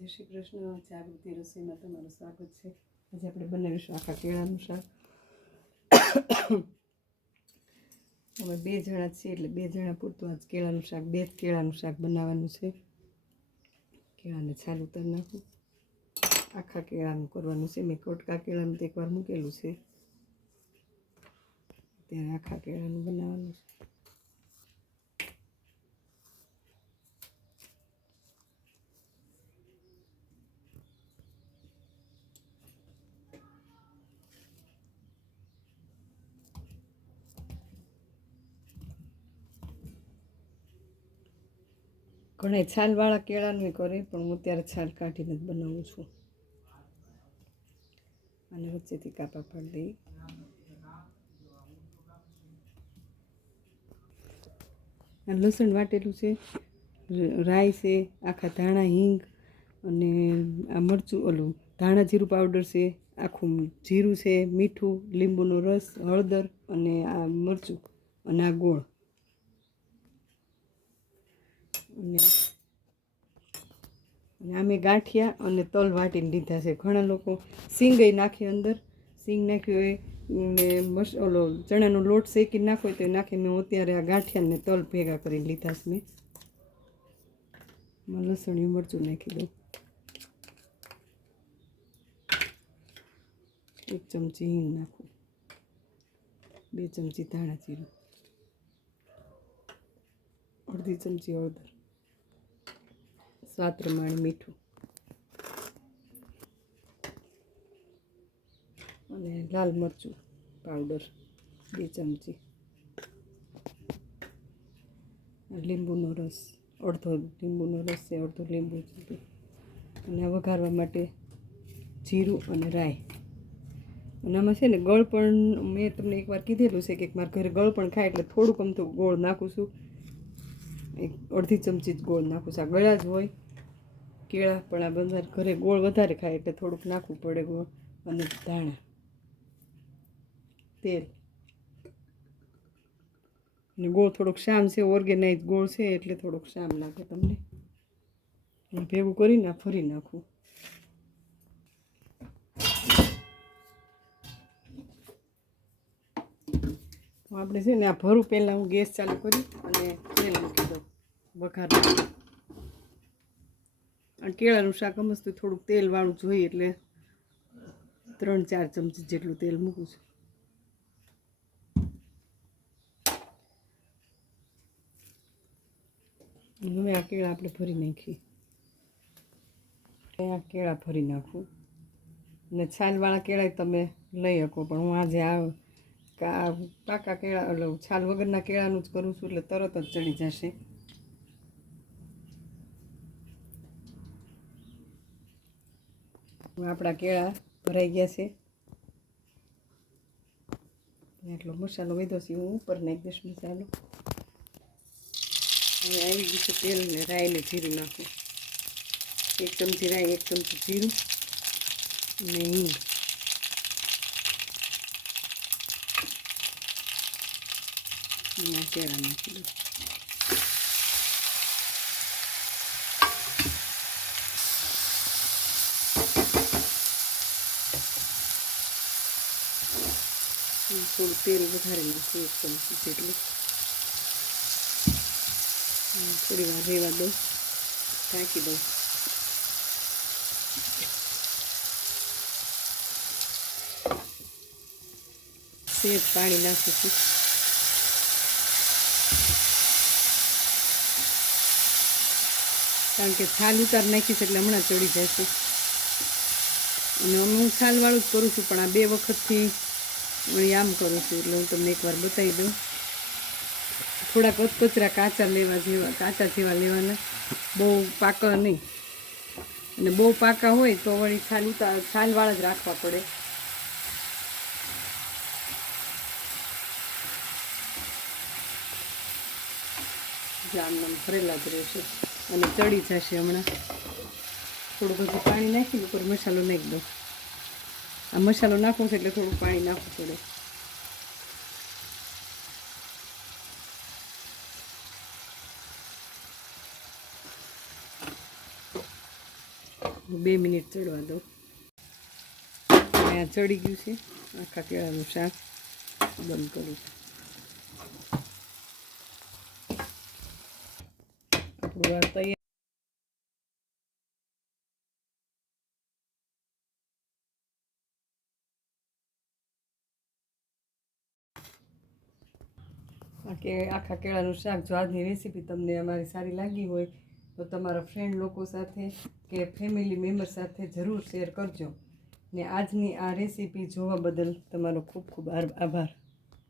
જય શ્રી કૃષ્ણ. જાગૃતિ રસોઈમાં તમારું સ્વાગત છે. આજે આપણે બનાવીશું આખા કેળાનું શાક. અમે 2 જણા છીએ એટલે 2 જણા પૂરતું આજ કેળાનું શાક, 2 કેળાનું શાક બનાવવાનું છે. કેળાને છાલ ઉતારી નાખું. આખા કેળાનું કરવાનું છે. મેં કટકા કેળાનું તો એકવાર મૂકેલું છે, ત્યારે આખા કેળાનું બનાવવાનું છે. ઘણા છાલવાળા કેળાનું કરે, પણ હું ત્યારે છાલ કાઢીને જ બનાવું છું. અને વચ્ચેથી કાપા પાડી દઈ. લસણ વાટેલું છે, રાઈ છે, આખા ધાણા, હિંગ અને આ મરચું, ઓલું ધાણા જીરું પાવડર છે, આખું જીરું છે, મીઠું, લીંબુનો રસ, હળદર અને આ મરચું અને આ ગોળ. અને આમે ગાંઠિયા અને તલ વાટીને લીધા છે. ઘણા લોકો સિંગય નાખે, અંદર સિંગ નાખ્યું હોય ને ઓલો ચણાનો લોટ શેકીને નાખો હોય તો નાખી. મેં અત્યારે આ ગાંઠિયા ને તલ ભેગા કરીને લીધા છે. મેં લસણિયું મરચું નાખી દઉં. 1 ચમચી હિંગ નાખું, 2 ચમચી ધાણા જીરું, અડધી ચમચી હળદર, સ્વાદ પ્રમાણે મીઠું અને લાલ મરચું પાવડર 2 ચમચી, લીંબુનો રસ, અડધો લીંબુનો રસ છે, અડધો લીંબુ છે. અને વઘારવા માટે જીરું અને રાઈ. અને આમાં છે ને ગળપણ, મેં તમને એકવાર કીધેલું છે કે મારા ઘરે ગળપણ ખાય એટલે થોડુંક અમથું ગોળ નાખું છું. અડધી ચમચી જ ગોળ નાખું છું. આ ગળ્યા જ હોય કેળા, પણ આ બધા ઘરે ગોળ વધારે ખાય એટલે થોડુંક નાખવું પડે ગોળ. અને ધાણા, તેલ. અને ગોળ થોડોક શામ છે, ઓર્ગેનાઇઝ ગોળ છે એટલે થોડોક શામ લાગે તમને. ભેગું કરીને ફરી નાખું. આપણે છે ને આ ભરું પહેલાં હું ગેસ ચાલુ કરી અને તેલ મૂકી દઉં વઘાર. અને કેળાનું શાક મસ્ત થોડુંક તેલવાળું જોઈએ એટલે 3-4 ચમચી જેટલું તેલ મૂકું છું. હવે આ કેળા આપણે ભરી નાખીએ. આ કેળા ભરી નાખું. અને છાલવાળા કેળા તમે લઈ શકો, પણ હું આજે આ પાકા કેળા, એટલે છાલ વગરના કેળાનું જ કરું છું, એટલે તરત જ ચડી જશે. આપણા કેળા ભરાઈ ગયા છે. એટલો મસાલો વધ્યો છે, હું ઉપર નાખી દઈશ મસાલો. હવે આવી ગયું છે તેલ ને રાઈ ને જીરું નાખું. 1 ચમચી રાઈ, 1 ચમચી જીરું અને હિંગ. કેળા નાખી દઉં. થોડું તેલ વધારે નાખું, 1 ચમચી જેટલું. થોડી વાર રહેવા દઉં, ઢાંકી દઉં. સેજ પાણી નાખીશું, કારણ કે છાલ ઉતાર નાખીશ એટલે હમણાં ચડી જશે. અને હું છાલવાળું જ કરું છું, પણ આ 2 વખતથી આમ કરું છું એટલે હું તમને એકવાર બતાવી દઉં. થોડાક કચરા કાચા જેવા લેવાના, બહુ પાકા નહીં. અને બહુ પાકા હોય તો વળી છાલવાળા જ રાખવા પડે. આમ ભરેલા જ રહેશે અને ચડી જશે હમણાં. થોડું બધું પાણી નાખીને ઉપર મસાલો નાખી દઉં. આ મસાલો નાખવો છે એટલે થોડું પાણી નાખવું પડે. 2 મિનિટ ચડવા દો. આ ચડી ગયું છે. આખા કેળાનું શાક બંધ કરું. આપણું વાર તૈયાર. આખા કેળાનું શાક. જો આજની રેસીપી તમને અમારી સારી લાગી હોય તો તમારા ફ્રેન્ડ લોકો સાથે કે ફેમિલી મેમ્બર સાથે જરૂર શેર કરજો. ને આજની આ રેસીપી જોવા બદલ તમારો ખૂબ ખૂબ આભાર.